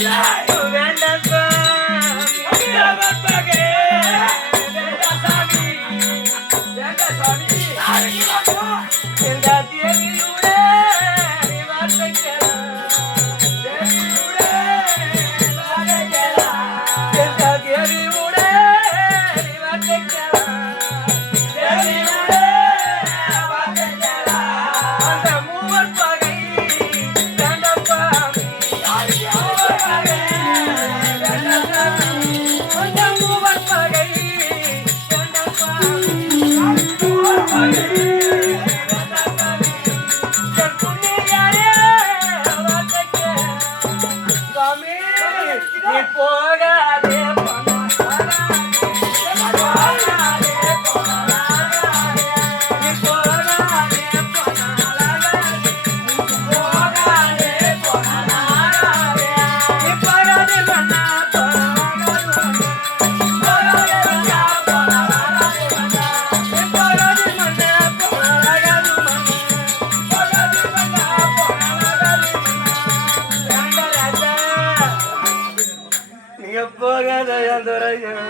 alive. வார்த்தைக்கு நீ போகாதே எப்போ கதையந்துரையும்